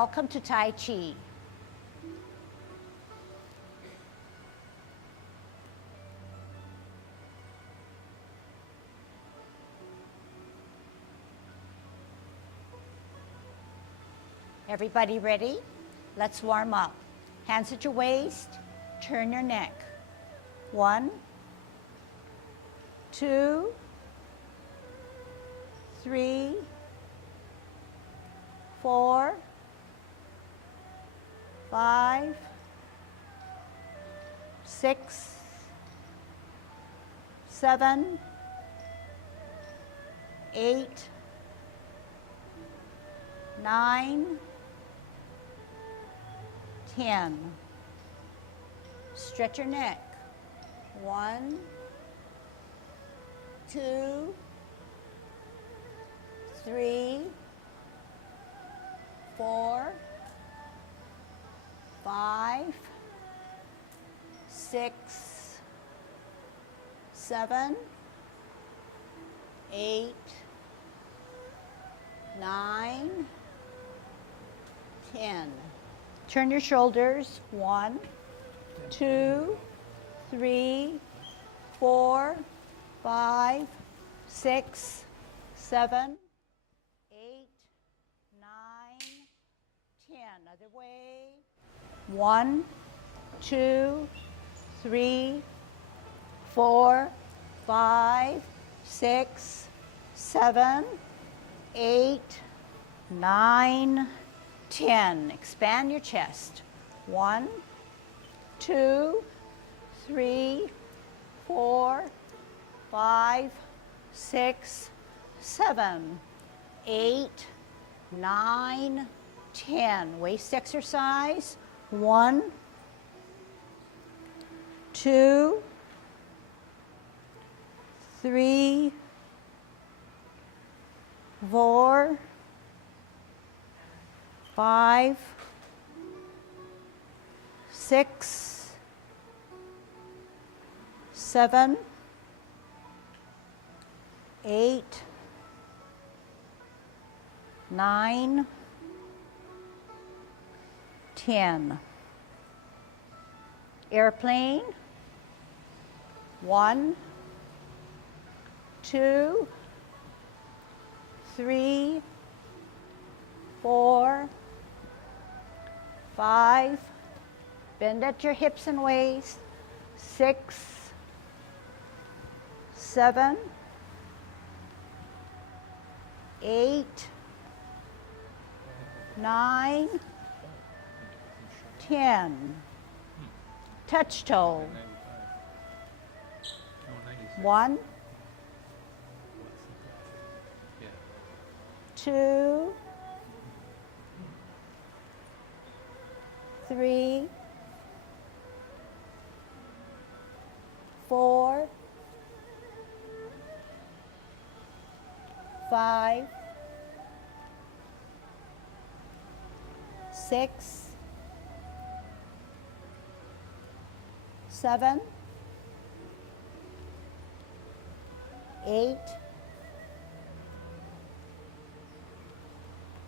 Welcome to Tai Chi. Everybody ready? Let's warm up. Hands at your waist, turn your neck. 1, 2, 3, 4, 5, 6, 7, 8, 9, 10. Stretch your neck. 1, 2, 3, 4, 5, 6, 7, 8, 9, 10. Turn your shoulders. 1, 2, 3, 4, 5, 6, 7, 8, 9, 10. Other way. 1, 2, 3, 4, 5, 6, 7, 8, 9, 10. Expand your chest. 1, 2, 3, 4, 5, 6, 7, 8, 9, 10. Waist exercise. 1, 2, 3, 4, 5, 6, 7, 8, 9, 10. Airplane. 1, 2, 3, 4, 5. Bend at your hips and waist. 6, 7, 8, 9, 10. Touch toe. 1, 2, 3, 4, 5, 6, 7, 8,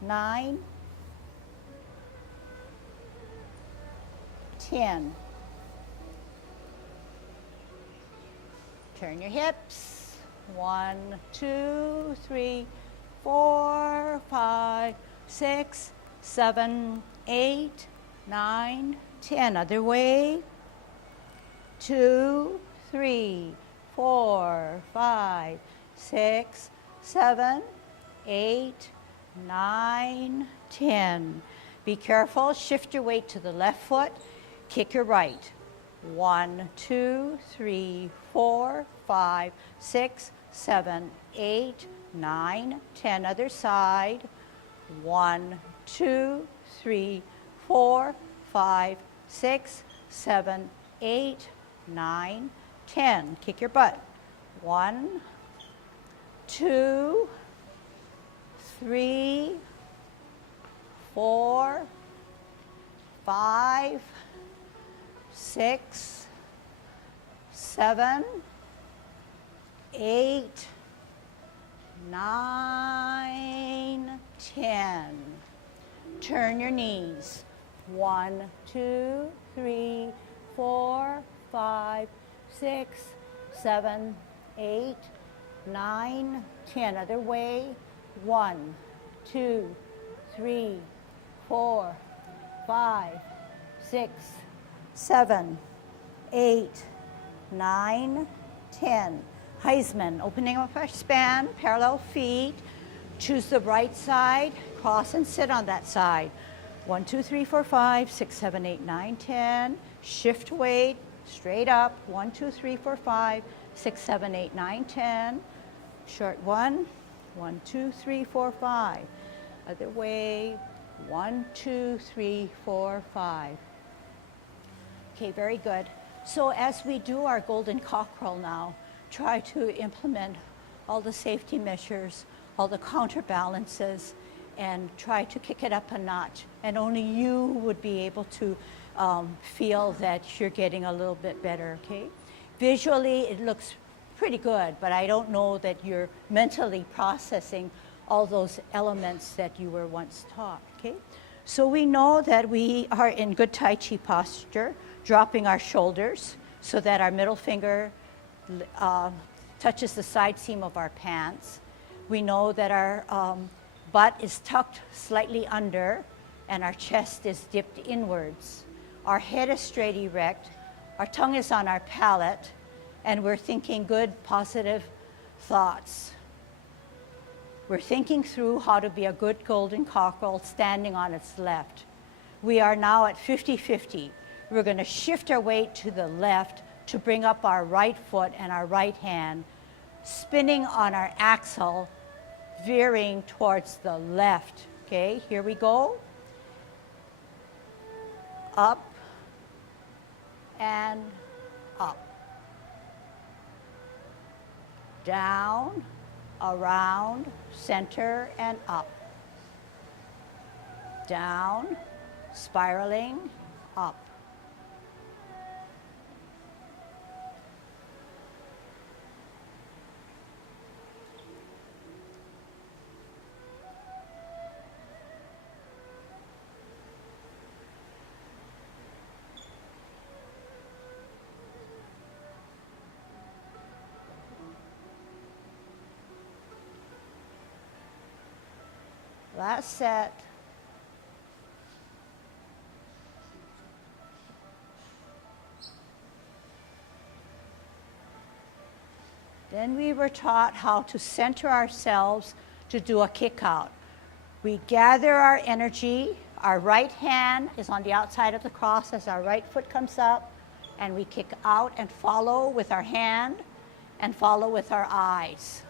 9, 10. Turn your hips. 1, 2, 3, 4, 5, 6, 7, 8, 9, 10. Other way. 2, 3, 4, 5, 6, 7, 8, 9, 10. Be careful. Shift your weight to the left foot. Kick your right. 1, 2, 3, 4, 5, 6, 7, 8, 9, 10. Other side. 1, 2, 3, 4, 5, 6, 7, 8, 9, 10. Kick your butt. 1, 2, 3, 4, 5, 6, 7, 8, 9, 10. Turn your knees. 1, 2, 3, 4, 5, 6, 7, 8, 9, 10. Other way. 1, 2, 3, 4, 5, 6, 7, 8, 9, 10. Heisman, opening up our span, parallel feet. Choose the right side, cross and sit on that side. 1, 2, 3, 4, 5, 6, 7, 8, 9, 10. Shift weight, straight up. 1, 2, 3, 4, 5, 6, 7, 8, 9, 10. Short 1, 1, 2, 3, 4, 5. Other way, 1, 2, 3, 4, 5. Okay, very good. So as we do our golden cockerel now, try to implement all the safety measures, all the counterbalances, and try to kick it up a notch. And only you would be able to feel that you're getting a little bit better, okay? Visually, it looks pretty good, but I don't know that you're mentally processing all those elements that you were once taught, okay? So we know that we are in good Tai Chi posture, dropping our shoulders so that our middle finger touches the side seam of our pants. We know that our butt is tucked slightly under and our chest is dipped inwards. Our head is straight erect, our tongue is on our palate, and we're thinking good, positive thoughts. We're thinking through how to be a good golden cockerel standing on its left. We are now at 50-50. We're going to shift our weight to the left to bring up our right foot and our right hand, spinning on our axle, veering towards the left. Okay, here we go. Up and up. Down, around, center, and up. Down, spiraling, up. Last set. Then we were taught how to center ourselves to do a kick out. We gather our energy. Our right hand is on the outside of the cross as our right foot comes up, and we kick out and follow with our hand and follow with our eyes.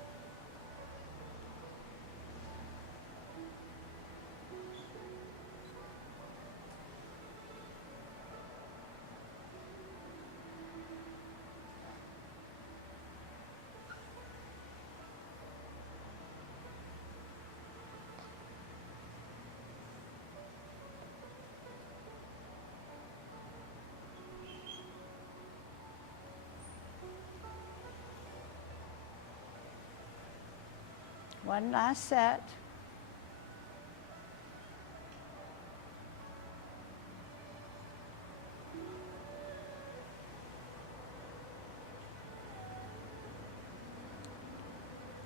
One last set.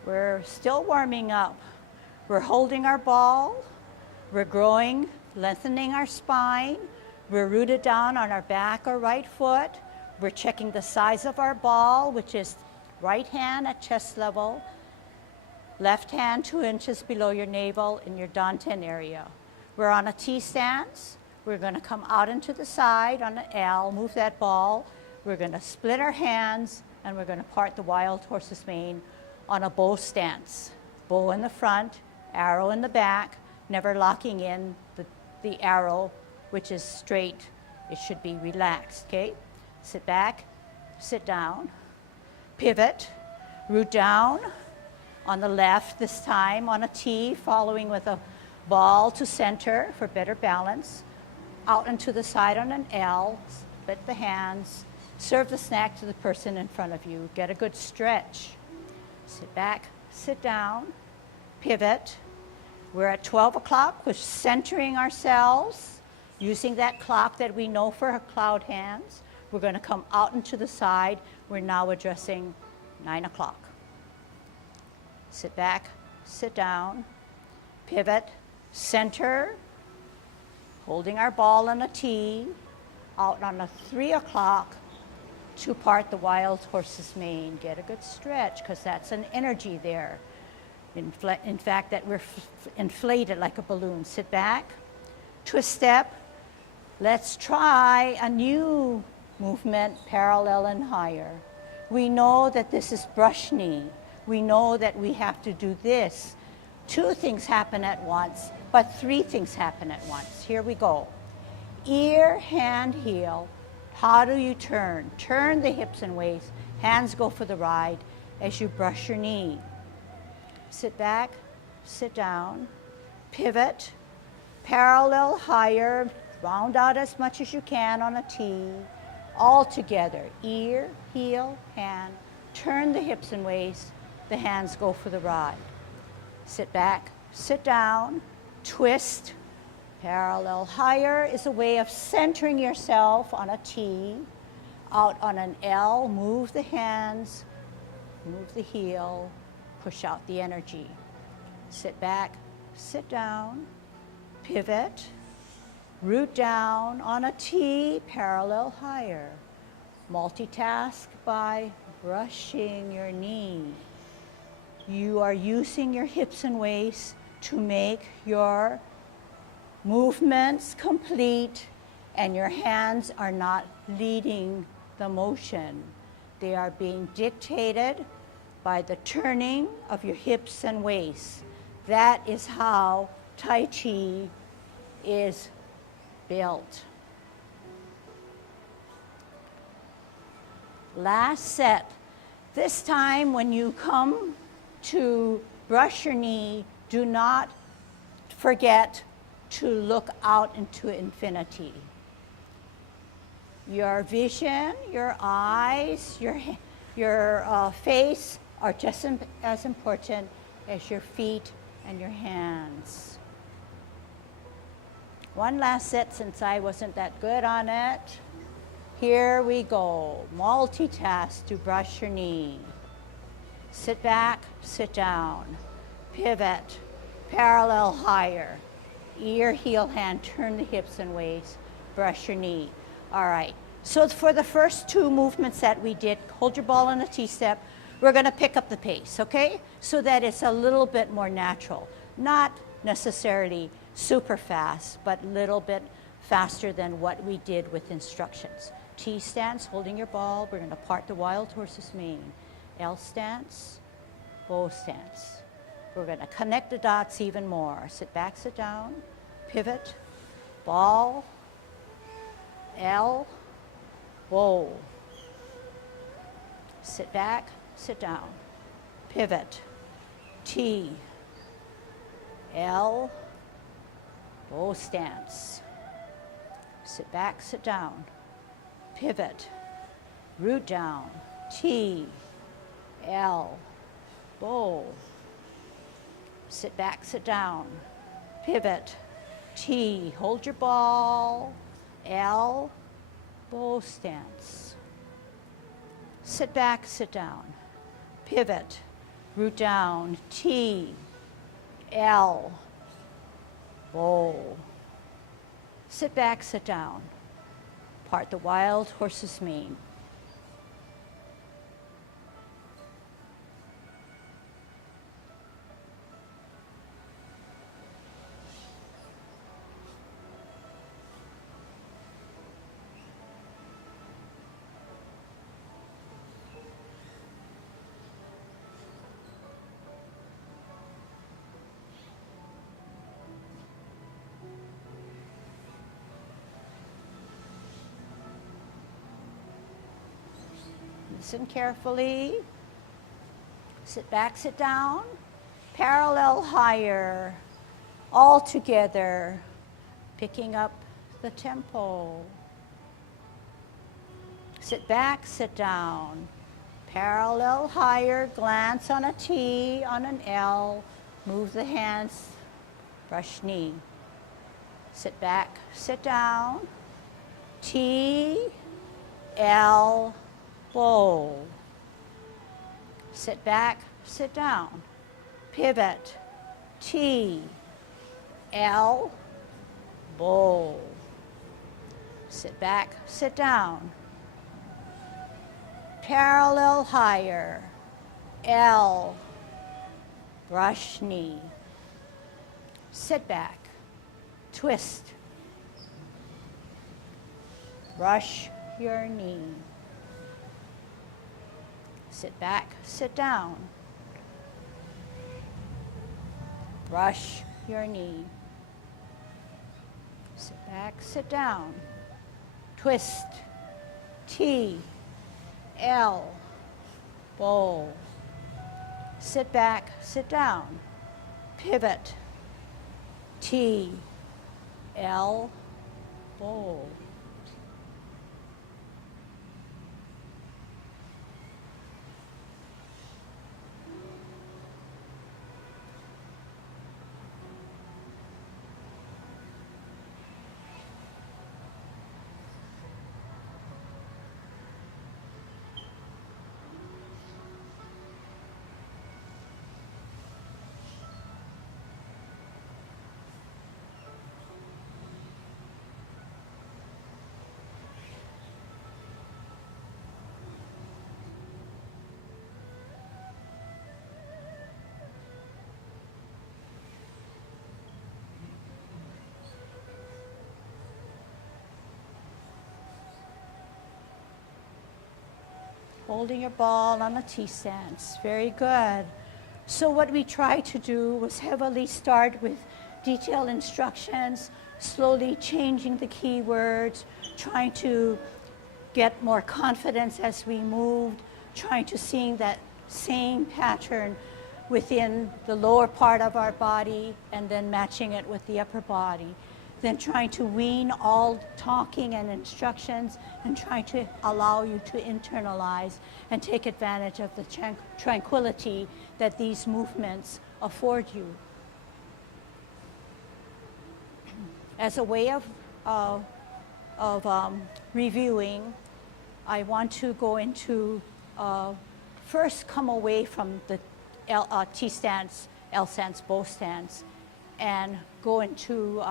We're still warming up. We're holding our ball. We're growing, lengthening our spine. We're rooted down on our back or right foot. We're checking the size of our ball, which is right hand at chest level, left hand 2 inches below your navel in your danten area. We're on a T stance. We're going to come out into the side on an L, move that ball. We're going to split our hands, and we're going to part the wild horse's mane on a bow stance. Bow in the front, arrow in the back, never locking in the arrow, which is straight. It should be relaxed, okay? Sit back, sit down, pivot, root down on the left this time on a T, following with a ball to center for better balance. Out and to the side on an L, split the hands, serve the snack to the person in front of you. Get a good stretch. Sit back, sit down, pivot, We're at 12 o'clock. We're centering ourselves, using that clock that we know for cloud hands. We're going to come out and to the side. We're now addressing 9 o'clock. Sit back, sit down, pivot, center, holding our ball on a T, out on a 3 o'clock to part the wild horse's mane. Get a good stretch because that's an energy there. In fact, that we're inflated like a balloon. Sit back, twist step. Let's try a new movement, parallel and higher. We know that this is brush knee. We know that we have to do this. 2 things happen at once, but 3 things happen at once. Here we go. Ear, hand, heel. How do you turn? Turn the hips and waist. Hands go for the ride as you brush your knee. Sit back, sit down, pivot, parallel higher, round out as much as you can on a T, all together, ear, heel, hand, turn the hips and waist, the hands go for the ride. Sit back, sit down, twist, parallel higher is a way of centering yourself on a T, out on an L, move the hands, move the heel, push out the energy. Sit back, sit down, pivot, root down on a T, parallel higher. Multitask by brushing your knee. You are using your hips and waist to make your movements complete, and your hands are not leading the motion. They are being dictated by the turning of your hips and waist. That is how Tai Chi is built. Last set. This time when you come to brush your knee, do not forget to look out into infinity. Your vision, your eyes, your face are just as important as your feet and your hands. One last set since I wasn't that good on it. Here we go. Multitask to brush your knee. Sit back, sit down. Pivot, parallel higher. Ear, heel, hand, turn the hips and waist. Brush your knee. All right. So for the first 2 movements that we did, hold your ball in a T-step. We're going to pick up the pace, okay? So that it's a little bit more natural. Not necessarily super fast, but a little bit faster than what we did with instructions. T stance, holding your ball. We're going to part the wild horse's mane. L stance, bow stance. We're going to connect the dots even more. Sit back, sit down, pivot, ball, L, bow. Sit back, sit down, pivot, T, L, bow stance. Sit back, sit down, pivot, root down, T, L, bow. Sit back, sit down, pivot, T, hold your ball, L, bow stance. Sit back, sit down, pivot, root down, T, L, bow. Sit back, sit down, part the wild horse's mane. Listen carefully. Sit back, sit down. Parallel higher. All together. Picking up the tempo. Sit back, sit down. Parallel higher. Glance on a T, on an L. Move the hands brush knee. Sit back, sit down. T, L, bow. Sit back, sit down. Pivot, T, L, bow. Sit back, sit down. Parallel higher, L, brush knee. Sit back, twist. Brush your knee. Sit back, sit down. Brush your knee. Sit back, sit down. Twist. T, L, bow. Sit back, sit down. Pivot. T, L, bow. Holding your ball on a T-stance. Very good. So what we tried to do was heavily start with detailed instructions, slowly changing the keywords, trying to get more confidence as we moved, trying to seeing that same pattern within the lower part of our body and then matching it with the upper body. Then trying to wean all talking and instructions and trying to allow you to internalize and take advantage of the tranquility that these movements afford you. As a way of reviewing, I want to go into, first come away from the T-stance, L-stance, bow stance, and go into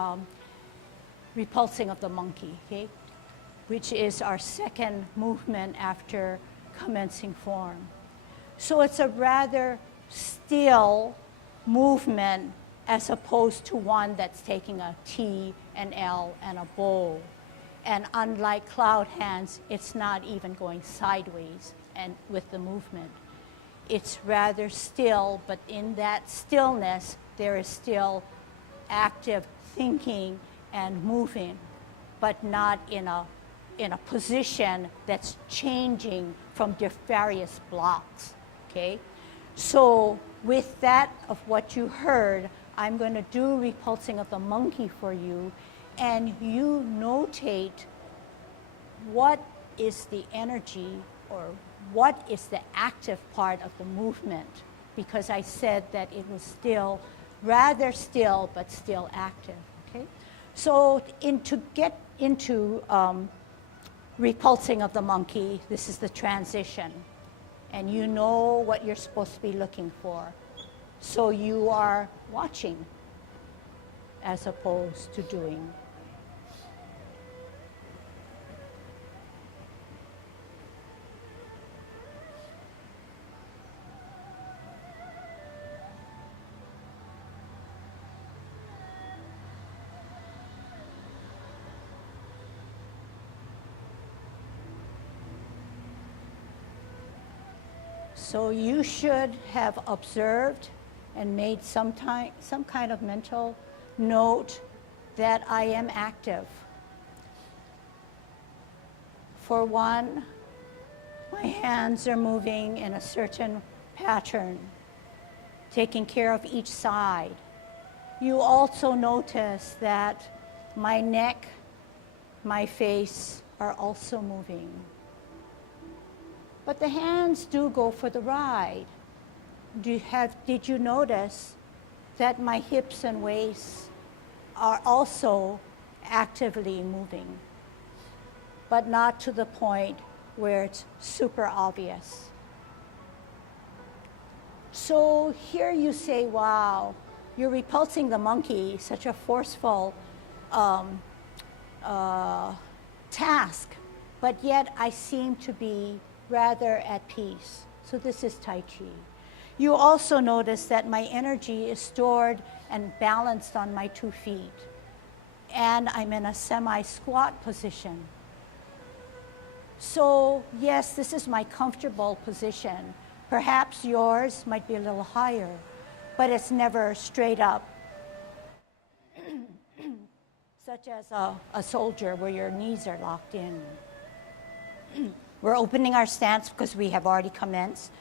repulsing of the monkey, okay? Which is our second movement after commencing form. So it's a rather still movement as opposed to one that's taking a T, an L, and a bow. And unlike cloud hands, it's not even going sideways and with the movement. It's rather still, but in that stillness, there is still active thinking and moving, but not in a position that's changing from various blocks, okay? So with that of what you heard, I'm going to do repulsing of the monkey for you, and you notate what is the energy or what is the active part of the movement, because I said that it was still, rather still, but still active, okay? So to get into repulsing of the monkey, this is the transition. And you know what you're supposed to be looking for. So you are watching as opposed to doing. So you should have observed and made some kind of mental note that I am active. For one, my hands are moving in a certain pattern, taking care of each side. You also notice that my neck, my face are also moving. But the hands do go for the ride. Did you notice that my hips and waist are also actively moving, but not to the point where it's super obvious. So here you say, wow, you're repulsing the monkey, such a forceful task, but yet I seem to be rather at peace. So this is Tai Chi. You also notice that my energy is stored and balanced on my 2 feet, and I'm in a semi-squat position. So yes, this is my comfortable position. Perhaps yours might be a little higher, but it's never straight up, such as a soldier where your knees are locked in. We're opening our stance because we have already commenced.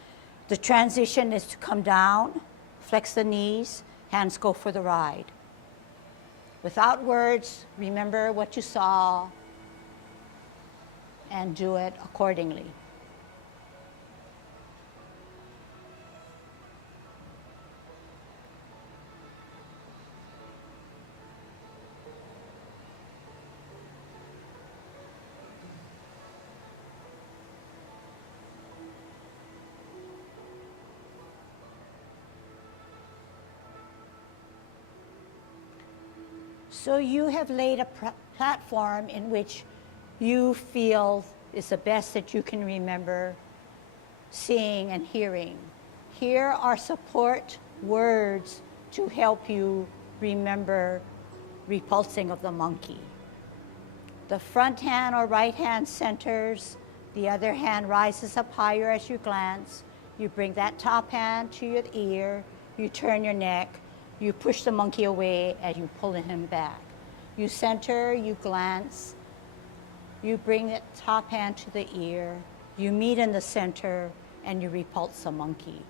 The transition is to come down, flex the knees, hands go for the ride. Without words, remember what you saw and do it accordingly. So you have laid a platform in which you feel is the best that you can remember seeing and hearing. Here are support words to help you remember repulsing of the monkey. The front hand or right hand centers, the other hand rises up higher as you glance. You bring that top hand to your ear, you turn your neck, you push the monkey away as you pull him back. You center, you glance, you bring the top hand to the ear, you meet in the center, and you repulse the monkey.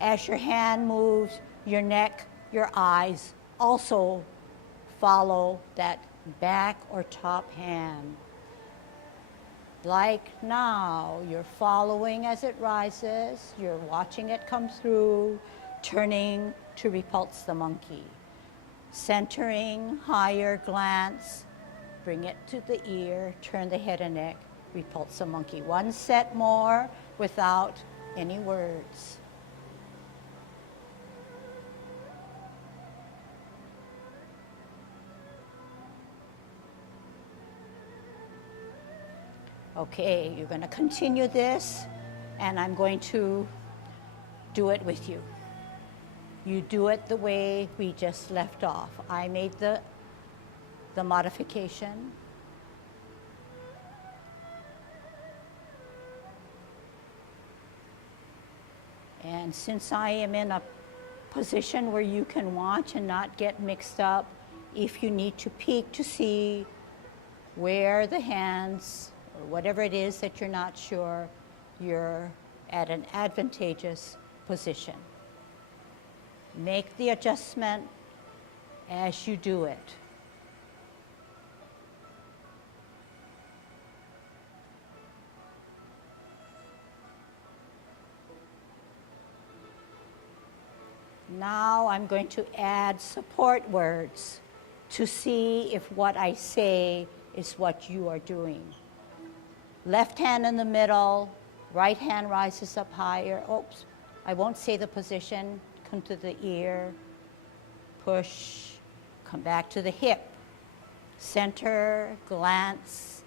As your hand moves, your neck, your eyes also follow that back or top hand. Like now, you're following as it rises, you're watching it come through, turning to repulse the monkey. Centering, higher glance, bring it to the ear, turn the head and neck, repulse the monkey. 1 set more without any words. Okay, you're going to continue this, and I'm going to do it with you. You do it the way we just left off. I made the modification. And since I am in a position where you can watch and not get mixed up, if you need to peek to see where the hands, or whatever it is that you're not sure, you're at an advantageous position. Make the adjustment as you do it. Now I'm going to add support words to see if what I say is what you are doing. Left hand in the middle, right hand rises up higher. Oops, I won't say the position. Come to the ear, push, come back to the hip. Center, glance,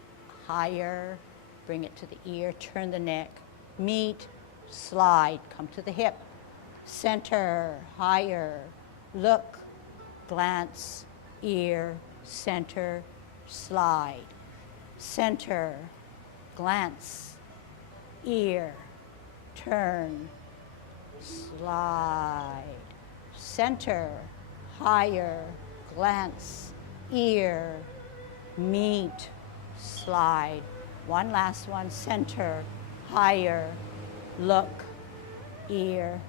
higher, bring it to the ear, turn the neck. Meet, slide, come to the hip. Center, higher, look, glance, ear, center, slide. Center, glance, ear, turn, slide. Center, higher, glance, ear, meet, slide. One last one, center, higher, look, ear,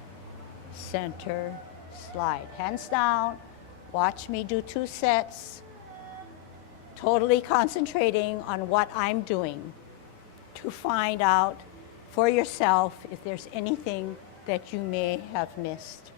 center, slide. Hands down, watch me do 2 sets, totally concentrating on what I'm doing to find out for yourself if there's anything that you may have missed.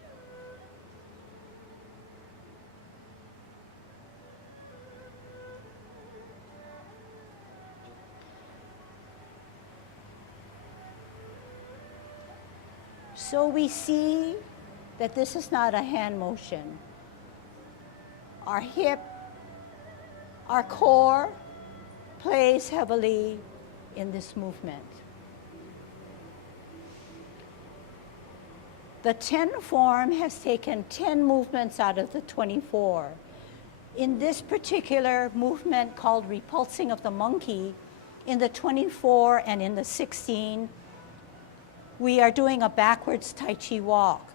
So we see that this is not a hand motion. Our hip, our core plays heavily in this movement. The 10 form has taken 10 movements out of the 24. In this particular movement called repulsing of the monkey, in the 24 and in the 16, we are doing a backwards Tai Chi walk.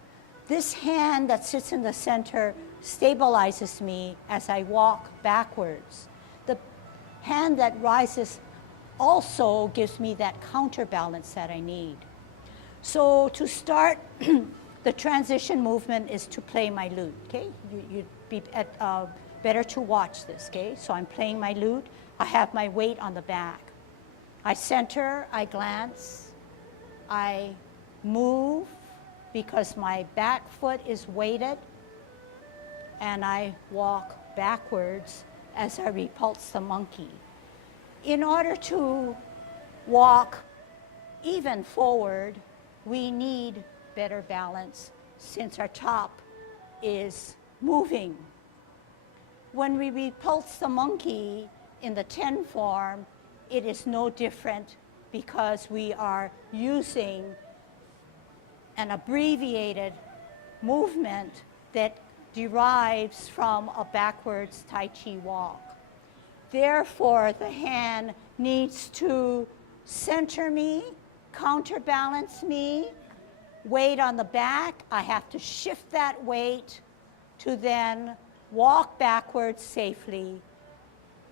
This hand that sits in the center stabilizes me as I walk backwards. The hand that rises also gives me that counterbalance that I need. So to start, the transition movement is to play my lute, okay? You'd be better to watch this, okay? So I'm playing my lute. I have my weight on the back. I center, I glance, I move because my back foot is weighted, and I walk backwards as I repulse the monkey. In order to walk even forward, we need better balance since our top is moving. When we repulse the monkey in the 10 form, it is no different because we are using an abbreviated movement that derives from a backwards Tai Chi walk. Therefore, the hand needs to center me, counterbalance me, weight on the back. I have to shift that weight to then walk backwards safely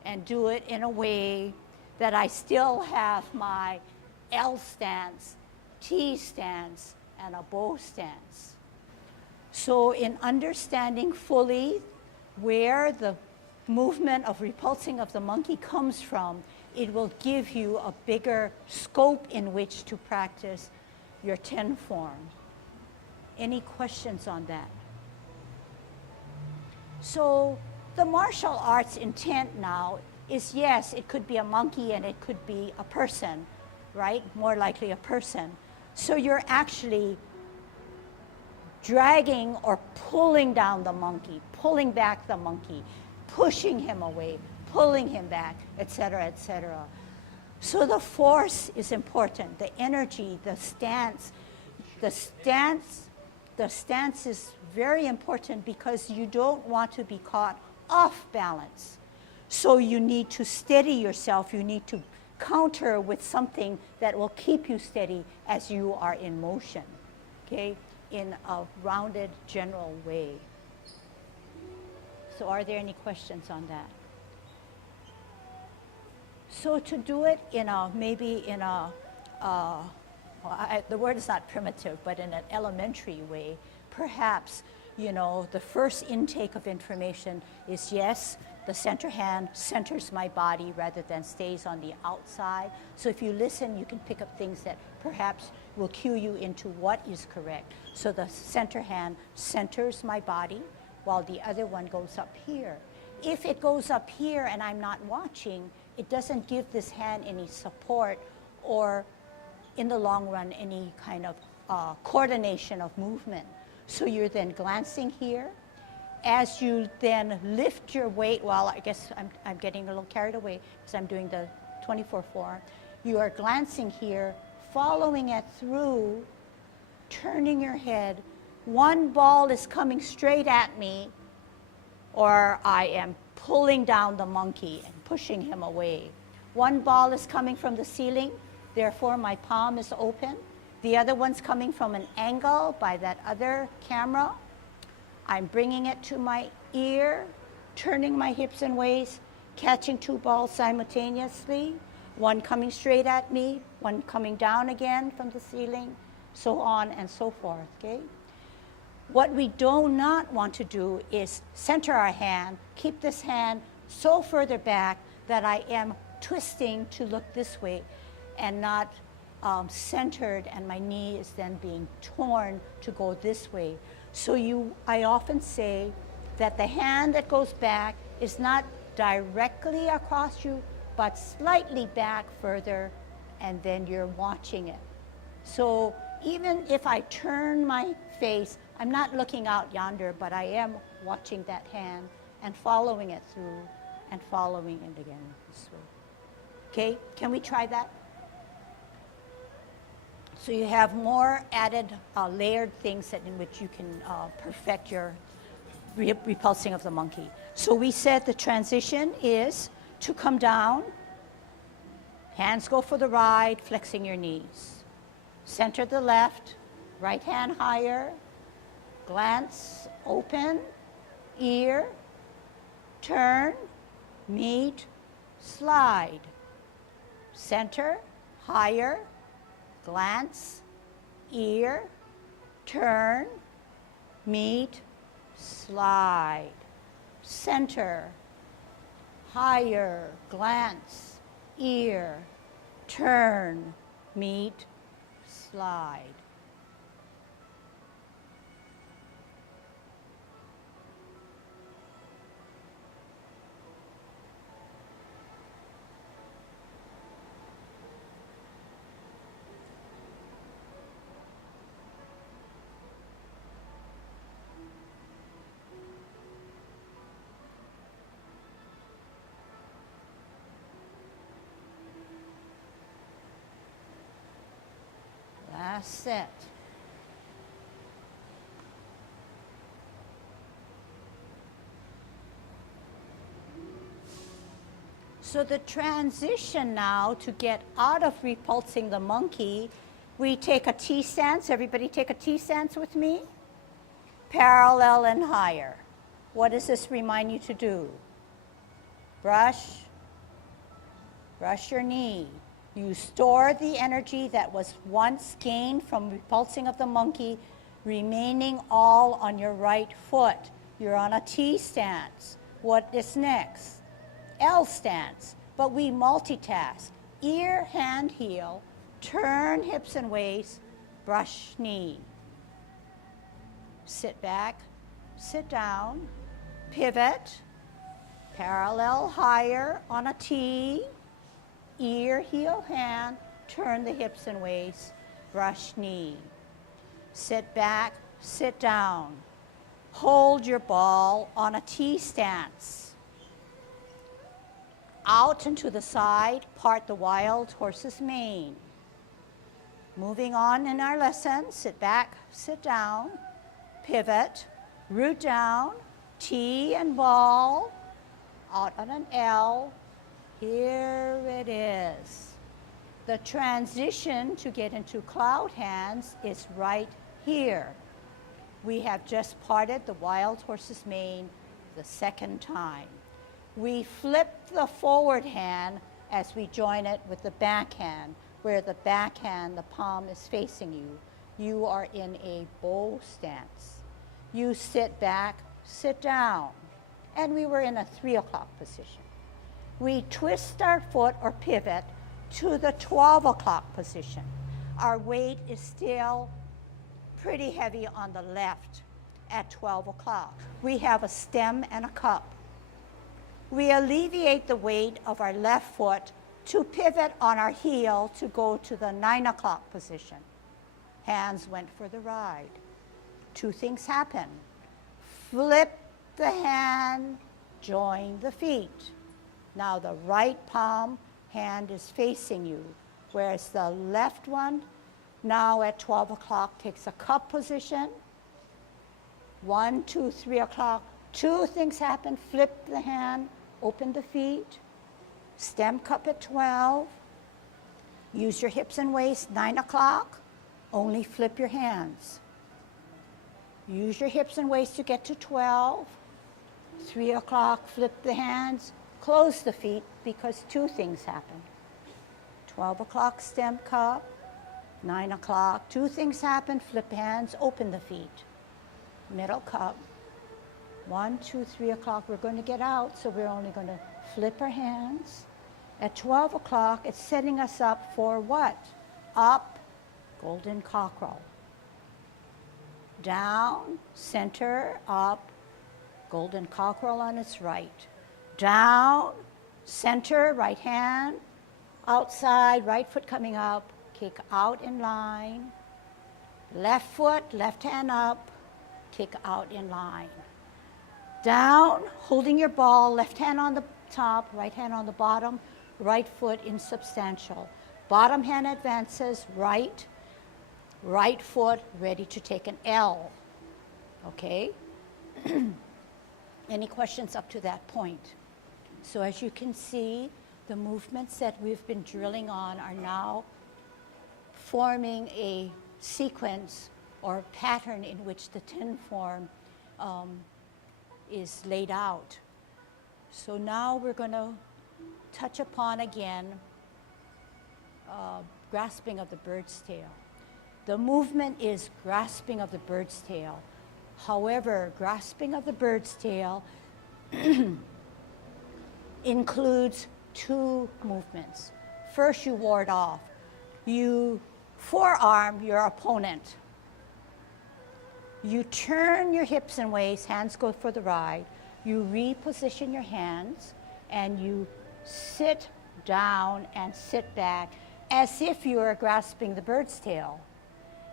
and do it in a way that I still have my L stance, T stance, and a bow stance. So in understanding fully where the movement of repulsing of the monkey comes from, it will give you a bigger scope in which to practice your 10 form. Any questions on that? So the martial arts intent now is, yes, it could be a monkey and it could be a person, right? More likely a person. So you're actually dragging or pulling down the monkey, pulling back the monkey, pushing him away, pulling him back, etc., etc. So the force is important, the energy, the stance. The stance is very important because you don't want to be caught off balance. So you need to steady yourself. You need to counter with something that will keep you steady as you are in motion, okay, in a rounded, general way. So are there any questions on that? So to do it in a, maybe in a, the word is not primitive, but in an elementary way, perhaps, you know, the first intake of information is, yes, the center hand centers my body rather than stays on the outside. So if you listen, you can pick up things that perhaps will cue you into what is correct. So the center hand centers my body while the other one goes up here. If it goes up here and I'm not watching, it doesn't give this hand any support or, in the long run, any kind of coordination of movement. So you're then glancing here. As you then lift your weight, well, I guess I'm getting a little carried away because I'm doing the 24 form. You are glancing here, following it through, turning your head. One ball is coming straight at me, or I am pulling down the monkey and pushing him away. One ball is coming from the ceiling, therefore my palm is open. The other one's coming from an angle by that other camera. I'm bringing it to my ear, turning my hips and waist, catching two balls simultaneously, one coming straight at me, one coming down again from the ceiling, so on and so forth, okay? What we do not want to do is center our hand, keep this hand so further back that I am twisting to look this way and not centered, and my knee is then being torn to go this way. So I often say that the hand that goes back is not directly across you, but slightly back further, and then you're watching it. So even if I turn my face, I'm not looking out yonder, but I am watching that hand and following it through and following it again this way. Okay, can we try that? So you have more added layered things in which you can perfect your repulsing of the monkey. So we said the transition is to come down, hands go for the ride, flexing your knees. Center the left, right hand higher, glance, open, ear, turn, meet, slide. Center, higher, glance, ear, turn, meet, slide. Center, higher, glance, ear, turn, meet, slide. Last set. So the transition now to get out of repulsing the monkey, we take a T stance. Everybody take a T stance with me. Parallel and higher. What does this remind you to do? Brush your knee. You store the energy that was once gained from repulsing of the monkey, remaining all on your right foot. You're on a T stance. What is next? L stance. But we multitask. Ear, hand, heel, turn hips and waist, brush knee. Sit back, sit down, pivot, parallel higher on a T, ear, heel, hand, turn the hips and waist, brush knee. Sit back, sit down. Hold your ball on a T stance. Out and to the side, part the wild horse's mane. Moving on in our lesson, sit back, sit down, pivot, root down, T and ball, out on an L. Here it is. The transition to get into cloud hands is right here. We have just parted the wild horse's mane the second time. We flip the forward hand as we join it with the backhand, where the backhand, the palm is facing you. You are in a bow stance. You sit back, sit down, and we were in a 3 o'clock position. We twist our foot or pivot to the 12 o'clock position. Our weight is still pretty heavy on the left at 12 o'clock. We have a stem and a cup. We alleviate the weight of our left foot to pivot on our heel to go to the 9 o'clock position. Hands went for the ride. 2 things happen. Flip the hand, join the feet. Now the right palm hand is facing you, whereas the left one now at 12 o'clock takes a cup position. 1, 2, 3 o'clock. 2 things happen. Flip the hand, open the feet. Stem cup at 12. Use your hips and waist. 9 o'clock. Only flip your hands. Use your hips and waist to get to 12. 3 o'clock, flip the hands. Close the feet because 2 things happen. 12 o'clock, stem cup. 9 o'clock, 2 things happen. Flip hands, open the feet. Middle cup. 1, 2, 3 o'clock, we're going to get out, so we're only going to flip our hands. At 12 o'clock, it's setting us up for what? Up, golden cockerel. Down, center, up, golden cockerel on its right. Down, center, right hand, outside, right foot coming up, kick out in line, Left foot, left hand up, kick out in line. Down, holding your ball, left hand on the top, right hand on the bottom, right foot insubstantial. Bottom hand advances, right foot ready to take an L. Okay? Any questions up to that point? So as you can see, the movements that we've been drilling on are now forming a sequence or pattern in which the tin form is laid out. So now we're going to touch upon again grasping of the bird's tail. The movement is grasping of the bird's tail. However, grasping of the bird's tail includes two movements. First, you ward off. You forearm your opponent. You turn your hips and waist, hands go for the ride. You reposition your hands and you sit down and sit back as if you are grasping the bird's tail.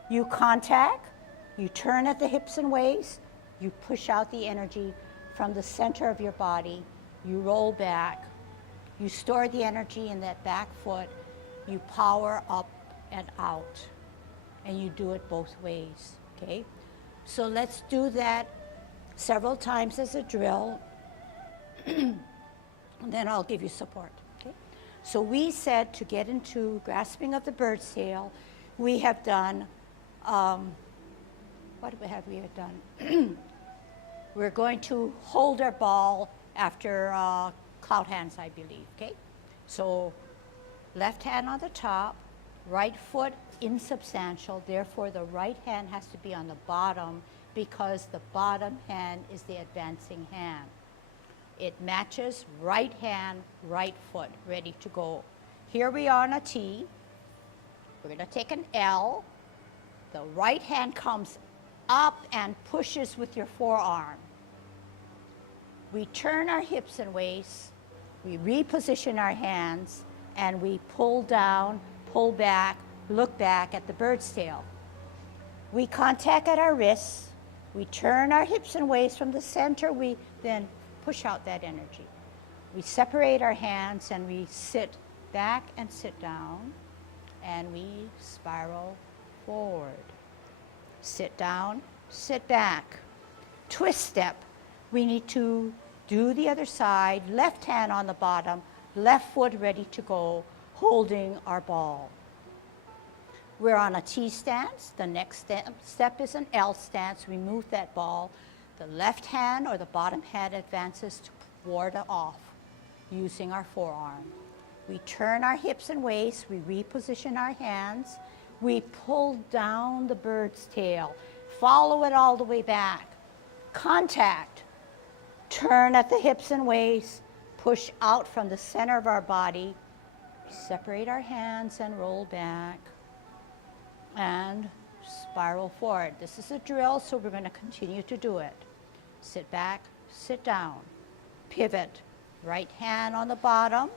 You contact, you turn at the hips and waist, you push out the energy from the center of your body, you roll back, you store the energy in that back foot, you power up and out, and you do it both ways, okay? So let's do that several times as a drill, and then I'll give you support, okay? So we said to get into grasping of the bird's tail, we have done, what have we done? We're going to hold our ball after cloud hands, I believe, okay? So left hand on the top, right foot insubstantial, therefore the right hand has to be on the bottom because the bottom hand is the advancing hand. It matches right hand, right foot, ready to go. Here we are on a T. We're going to take an L. The right hand comes up and pushes with your forearm. We turn our hips and waist, we reposition our hands, and we pull down, pull back, look back at the bird's tail. We contact at our wrists, we turn our hips and waist from the center, we then push out that energy. We separate our hands and we sit back and sit down, and we spiral forward. Sit down, sit back. Twist step. We need to do the other side, left hand on the bottom, left foot ready to go, holding our ball. We're on a T stance. The next step is an L stance. We move that ball. The left hand or the bottom hand advances to ward off using our forearm. We turn our hips and waist. We reposition our hands. We pull down the bird's tail. Follow it all the way back. Contact. Turn at the hips and waist. Push out from the center of our body. Separate our hands and roll back. And spiral forward. This is a drill, so we're going to continue to do it. Sit back, sit down. Pivot. Right hand on the bottom.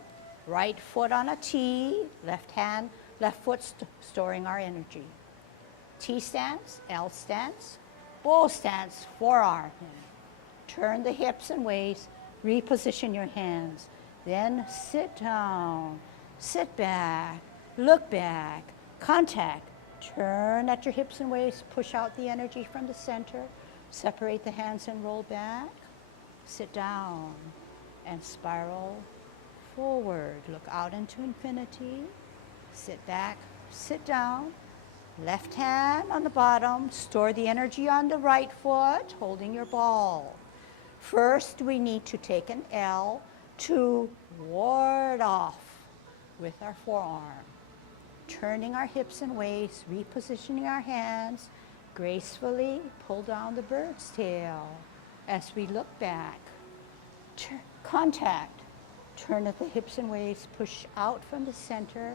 Right foot on a T. Left hand, left foot storing our energy. T stance, L stance, bow stance, forearm. Turn the hips and waist, reposition your hands. Then sit down, sit back, look back, contact. Turn at your hips and waist, push out the energy from the center, separate the hands and roll back. Sit down and spiral forward. Look out into infinity. Sit back, sit down. Left hand on the bottom, store the energy on the right foot, holding your ball. First, we need to take an L to ward off with our forearm. Turning our hips and waist, repositioning our hands, gracefully pull down the bird's tail as we look back. Contact. Turn at the hips and waist, push out from the center,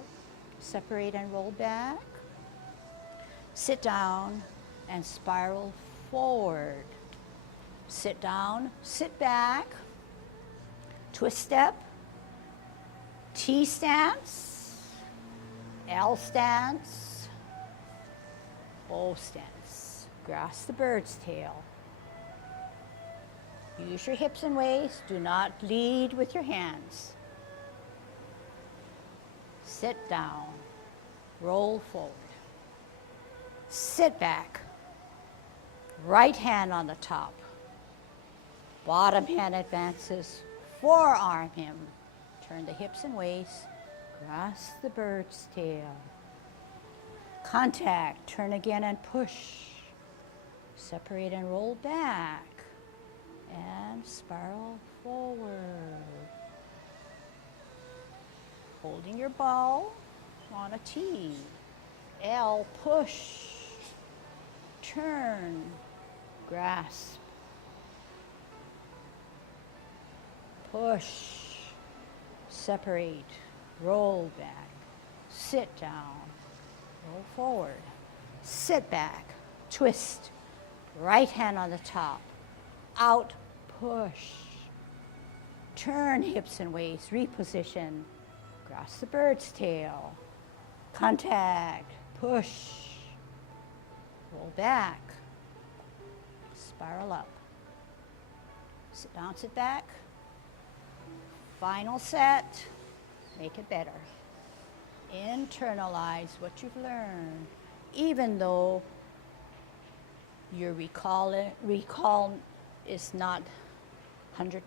separate and roll back. Sit down and spiral forward. Sit down, sit back, twist step, T stance, L stance, bow stance. Grasp the bird's tail. Use your hips and waist. Do not lead with your hands. Sit down. Roll forward. Sit back. Right hand on the top. Bottom hand advances. Forearm him. Turn the hips and waist. Grasp the bird's tail. Contact. Turn again and push. Separate and roll back. And spiral forward. Holding your ball on a T. L, push. Turn. Grasp. Push. Separate. Roll back. Sit down. Roll forward. Sit back. Twist. Right hand on the top. Out. Push. Turn hips and waist. Reposition. Grasp the bird's tail. Contact. Push. Roll back. Spiral up. Sit down, sit back. Final set. Make it better. Internalize what you've learned, even though your recall is not 100%.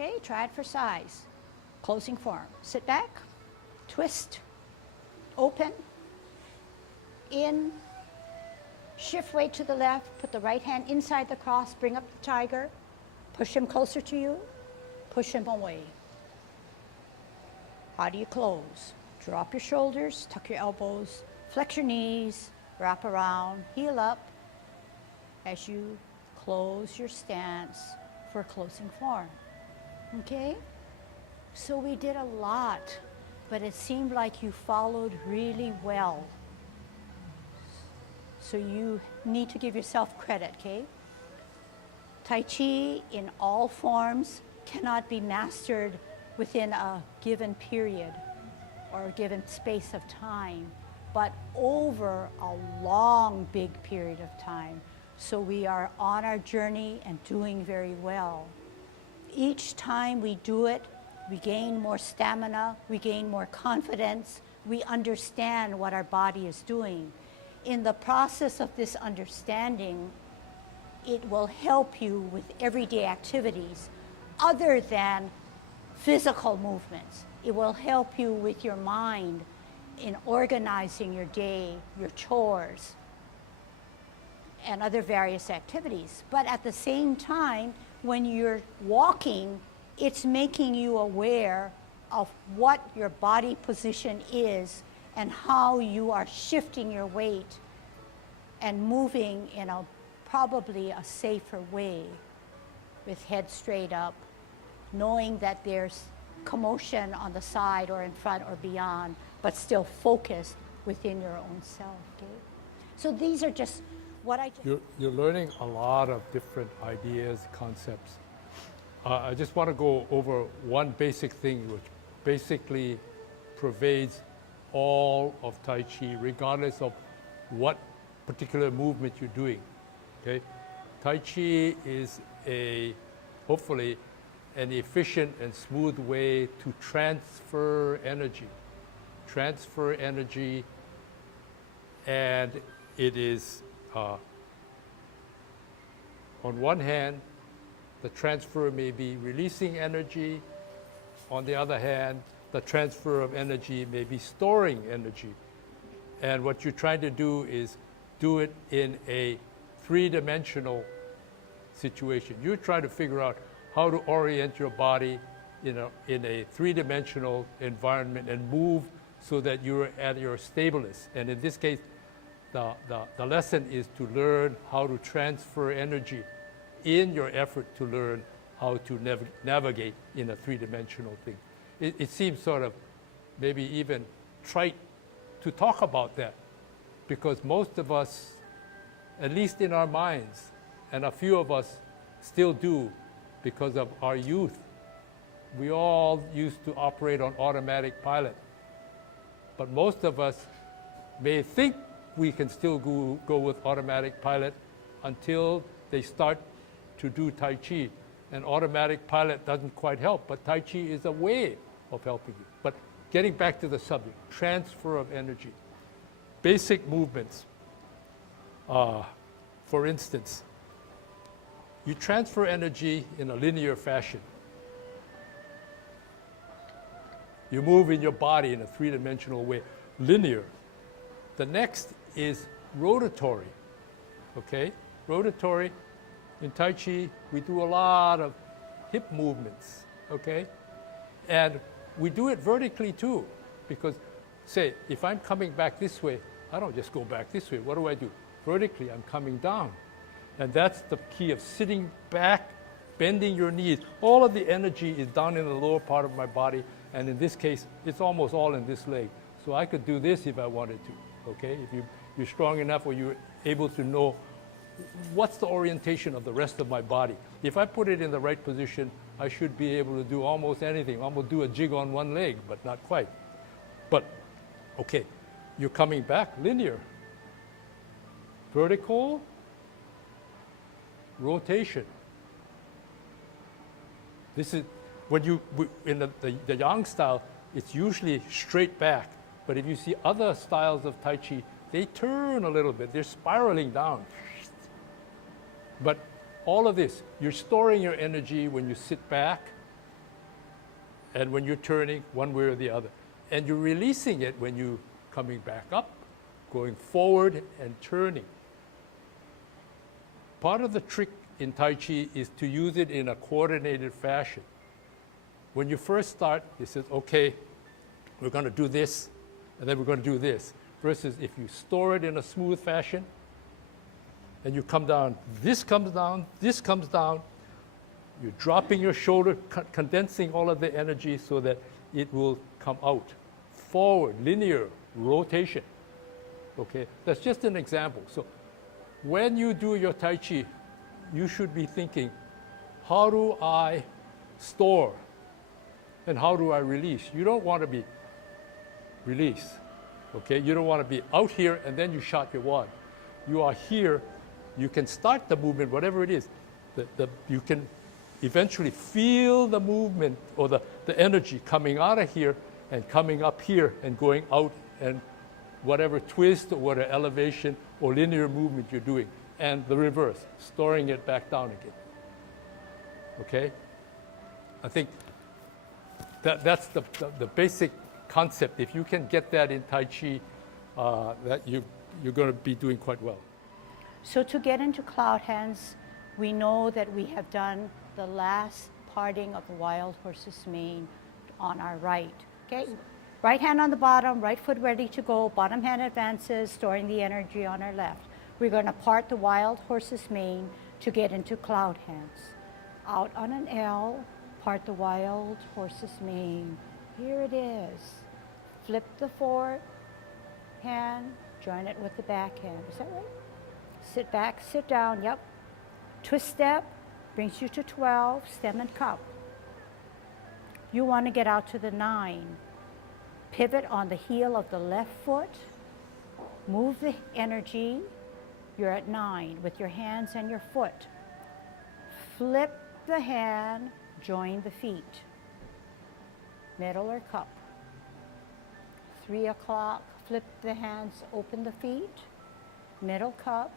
Okay, try it for size. Closing form. Sit back, twist, open, in, shift weight to the left, put the right hand inside the cross, bring up the tiger, push him closer to you, push him away. How do you close? Drop your shoulders, tuck your elbows, flex your knees, wrap around, heel up as you close your stance for closing form. Okay? So we did a lot, but it seemed like you followed really well. So you need to give yourself credit, okay? Tai Chi in all forms cannot be mastered within a given period or a given space of time, but over a long, big period of time. So we are on our journey and doing very well. Each time we do it, we gain more stamina, we gain more confidence, we understand what our body is doing. In the process of this understanding, it will help you with everyday activities other than physical movements. It will help you with your mind in organizing your day, your chores, and other various activities. But at the same time, when you're walking, it's making you aware of what your body position is and how you are shifting your weight and moving in a probably a safer way with head straight up, knowing that there's commotion on the side or in front or beyond, but still focused within your own self. Okay? So these are just what I just... You're learning a lot of different ideas, concepts. I just want to go over one basic thing which basically pervades all of Tai Chi, regardless of what particular movement you're doing. Okay? Tai Chi is hopefully an efficient and smooth way to transfer energy. Transfer energy, and it is on one hand, the transfer may be releasing energy. On the other hand, the transfer of energy may be storing energy. And what you're trying to do is do it in a three-dimensional situation. You're trying to figure out how to orient your body in a three-dimensional environment and move so that you're at your stabilus. And in this case, the lesson is to learn how to transfer energy in your effort to learn how to navigate in a three-dimensional thing. It seems sort of maybe even trite to talk about that, because most of us, at least in our minds, and a few of us still do because of our youth, we all used to operate on automatic pilot. But most of us may think we can still go with automatic pilot until they start to do Tai Chi. And automatic pilot doesn't quite help, but Tai Chi is a way of helping you. But getting back to the subject, transfer of energy. Basic movements. For instance, you transfer energy in a linear fashion. You move in your body in a three-dimensional way, linear. The next is rotatory, okay? Rotatory, in Tai Chi, we do a lot of hip movements, okay? And we do it vertically too, because say, if I'm coming back this way, I don't just go back this way. What do? Vertically, I'm coming down. And that's the key of sitting back, bending your knees. All of the energy is down in the lower part of my body, and in this case, it's almost all in this leg. So I could do this if I wanted to, okay? If you're strong enough or you're able to know what's the orientation of the rest of my body. If I put it in the right position, I should be able to do almost anything. I'm gonna do a jig on one leg, but not quite. But, okay, you're coming back linear. Vertical, rotation. This is, when in the Yang style, it's usually straight back. But if you see other styles of Tai Chi, they turn a little bit. They're spiraling down. But all of this, you're storing your energy when you sit back and when you're turning one way or the other. And you're releasing it when you're coming back up, going forward and turning. Part of the trick in Tai Chi is to use it in a coordinated fashion. When you first start, it says, okay, we're going to do this, and then we're going to do this. Versus if you store it in a smooth fashion, and you come down, this comes down, this comes down, you're dropping your shoulder, condensing all of the energy so that it will come out. Forward, linear, rotation. Okay, that's just an example. So when you do your Tai Chi, you should be thinking, how do I store and how do I release? You don't want to be release, okay? You don't want to be out here and then you shot your wad. You are here, you can start the movement, whatever it is. You can eventually feel the movement or the energy coming out of here and coming up here and going out, and whatever twist or whatever elevation or linear movement you're doing. And the reverse, storing it back down again. Okay? I think that's the basic concept. If you can get that in Tai Chi, that you're going to be doing quite well. So to get into cloud hands, we know that we have done the last parting of the wild horse's mane on our right. Okay? Right hand on the bottom, right foot ready to go, bottom hand advances, storing the energy on our left. We're going to part the wild horse's mane to get into cloud hands. Out on an L, part the wild horse's mane. Here it is. Flip the forehand, join it with the backhand. Is that right? Sit back, sit down, yep. Twist step, brings you to 12, stem and cup. You want to get out to the 9. Pivot on the heel of the left foot. Move the energy. You're at 9 with your hands and your foot. Flip the hand, join the feet. Middle or cup. 3 o'clock, flip the hands, open the feet. Middle cup.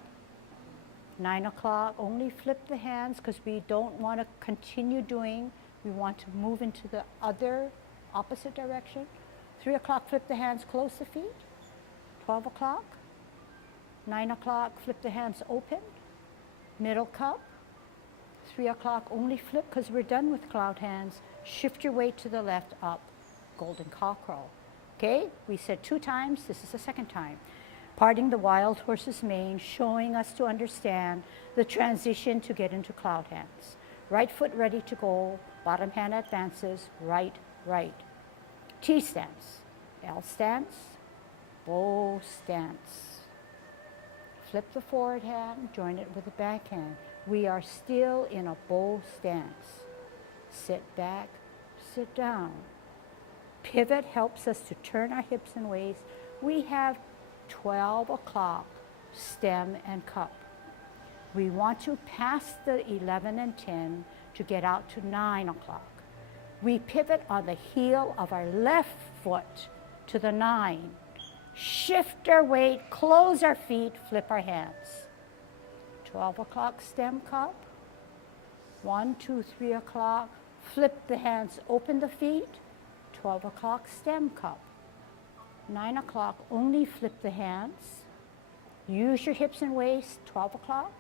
9 o'clock, only flip the hands because we don't want to continue doing. We want to move into the other opposite direction. 3 o'clock, flip the hands, close the feet. 12 o'clock. 9 o'clock, flip the hands open. Middle cup. 3 o'clock, only flip because we're done with cloud hands. Shift your weight to the left, up. Golden cockerel. Okay, we said 2 times. This is the second time. parting the wild horse's mane, showing us to understand the transition to get into cloud hands. Right foot ready to go, bottom hand advances, right, right. T stance, L stance, bow stance. Flip the forward hand, join it with the back hand. We are still in a bow stance. Sit back, sit down. Pivot helps us to turn our hips and waist. We have 12 o'clock, stem and cup. We want to pass the 11 and 10 to get out to 9 o'clock. We pivot on the heel of our left foot to the 9. Shift our weight, close our feet, flip our hands. 12 o'clock, stem cup. 1, 2, 3 o'clock, flip the hands, open the feet. 12 o'clock, stem cup. 9 o'clock, only flip the hands. Use your hips and waist, 12 o'clock.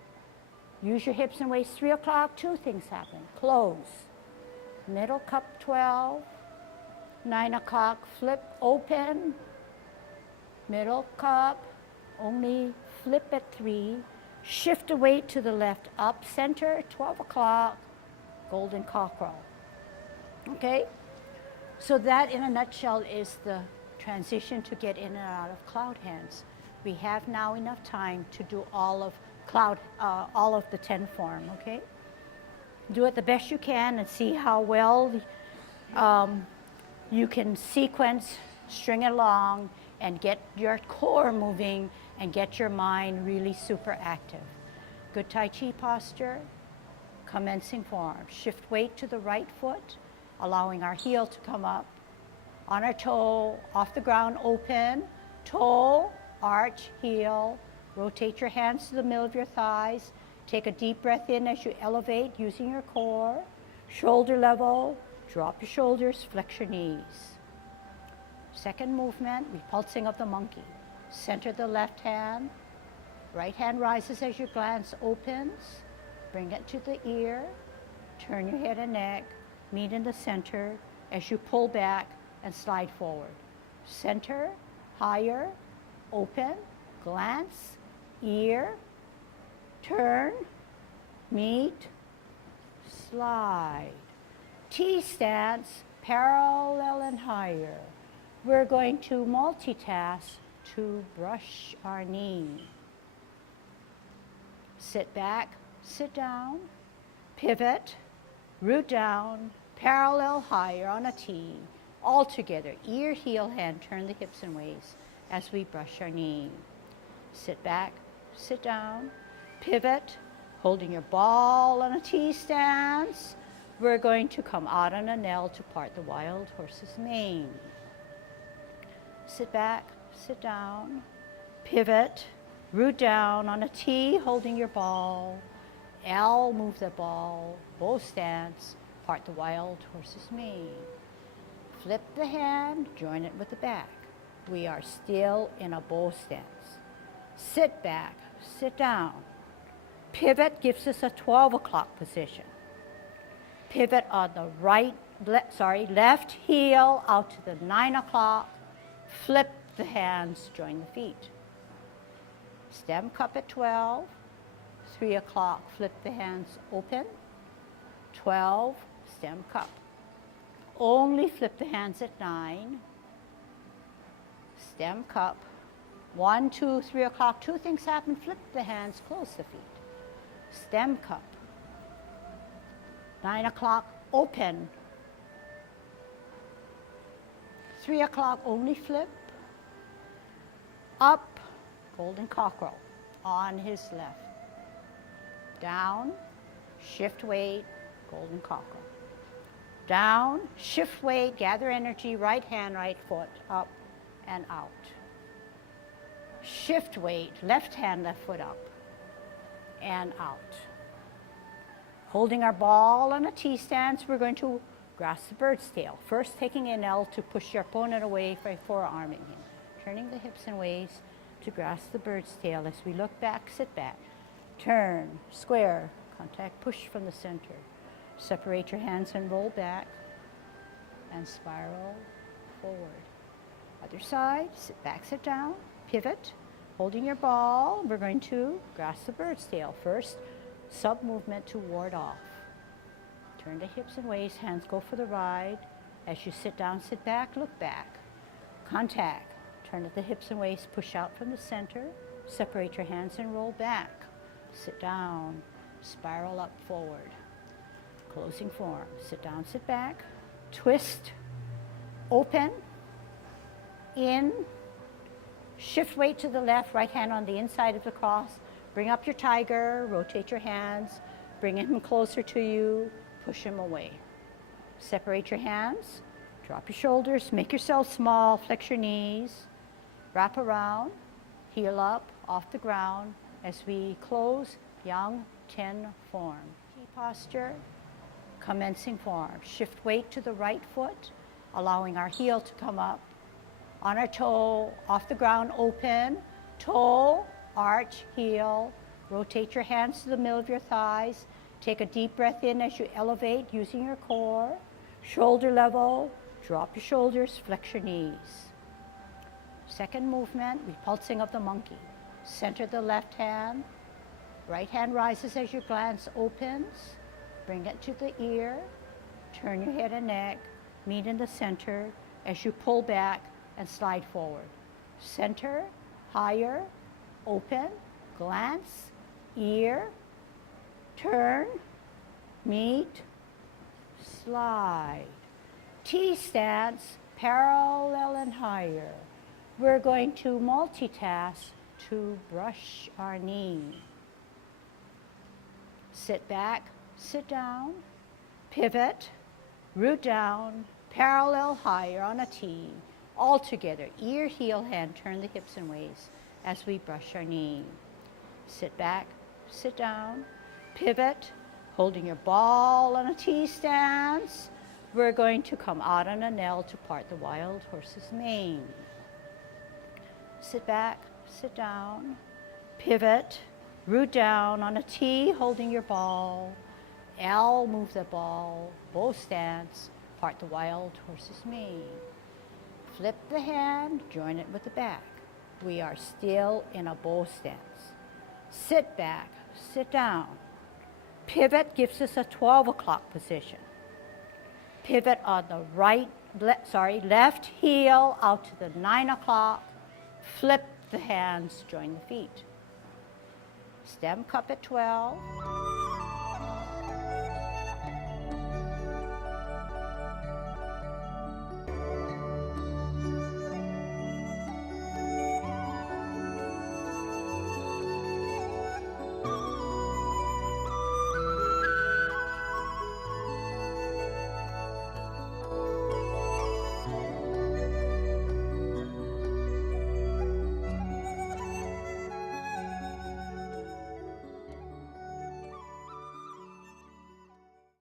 Use your hips and waist, 3 o'clock. Two things happen. Close. Middle cup, 12. 9 o'clock, flip, open. Middle cup, only flip at 3. Shift the weight to the left, up, center, 12 o'clock, golden cockerel. Okay? So that, in a nutshell, is the transition to get in and out of cloud hands. We have now enough time to do all of the 10 form, okay? Do it the best you can and see how well you can sequence, string it along, and get your core moving and get your mind really super active. Good Tai Chi posture, commencing form. Shift weight to the right foot, allowing our heel to come up. On our toe, off the ground, open. Toe, arch, heel. Rotate your hands to the middle of your thighs. Take a deep breath in as you elevate using your core. Shoulder level, drop your shoulders, flex your knees. Second movement, repulsing of the monkey. Center the left hand. Right hand rises as your glance opens. Bring it to the ear. Turn your head and neck. Meet in the center as you pull back and slide forward. Center, higher, open, glance, ear, turn, meet, slide. T stance, parallel and higher. We're going to multitask to brush our knee. Sit back, sit down, pivot, root down, parallel higher on a T. All together, ear, heel, hand, turn the hips and waist as we brush our knee. Sit back, sit down, pivot, holding your ball on a T stance. We're going to come out on an L to part the wild horse's mane. Sit back, sit down, pivot, root down on a T, holding your ball. L, move the ball, bow stance, part the wild horse's mane. Flip the hand, join it with the back. We are still in a bow stance. Sit back, sit down. Pivot gives us a 12 o'clock position. Pivot on the left heel out to the 9 o'clock. Flip the hands, join the feet. Stem cup at 12. 3 o'clock, flip the hands open. 12, stem cup. Only flip the hands at 9. Stem cup. 1, 2, 3 o'clock, two things happen. Flip the hands, close the feet. Stem cup. 9 o'clock, open. 3 o'clock, only flip. Up, golden cockerel on his left. Down, shift weight, golden cockerel. Down, shift weight, gather energy, right hand, right foot, up and out. Shift weight, left hand, left foot up and out. Holding our ball on a T stance, we're going to grasp the bird's tail. First taking an L to push your opponent away by forearming him. Turning the hips and waist to grasp the bird's tail. As we look back, sit back. Turn, square, contact, push from the center. Separate your hands and roll back and spiral forward. Other side, sit back, sit down, pivot, Holding your ball, we're going to grasp the bird's tail. First, sub movement to ward off. Turn the hips and waist, hands go for the ride. As you sit down, sit back, look back. Contact. Turn at the hips and waist, push out from the center. Separate your hands and roll back. Sit down, spiral up forward. Closing form. Sit down, sit back. Twist, open, in. Shift weight to the left, right hand on the inside of the cross. Bring up your tiger, rotate your hands, bring him closer to you, push him away. Separate your hands, drop your shoulders, make yourself small, flex your knees, wrap around, heel up, off the ground as we close Yang 10 form. Key posture, commencing form. Shift weight to the right foot, allowing our heel to come up. On our toe, off the ground, open, toe, arch, heel. Rotate your hands to the middle of your thighs. Take a deep breath in as you elevate using your core. Shoulder level, drop your shoulders, flex your knees. Second movement, repulsing of the monkey. Center the left hand. Right hand rises as your glance opens. Bring it to the ear. Turn your head and neck. Meet in the center as you pull back and slide forward. Center, higher, open, glance, ear, turn, meet, slide. T stance, parallel and higher. We're going to multitask to brush our knee. Sit back, sit down, pivot, root down, parallel higher on a T. All together, ear, heel, hand, turn the hips and waist as we brush our knee. Sit back, sit down, pivot, holding your ball on a T stance. We're going to come out on an L to part the wild horse's mane. Sit back, sit down, pivot, root down on a T, holding your ball. L, move the ball, bow stance, part the wild horse's mane. Flip the hand, join it with the back. We are still in a bow stance. Sit back, sit down. Pivot gives us a 12 o'clock position. Pivot on the left heel out to the 9 o'clock. Flip the hands, join the feet. Stem cup at 12.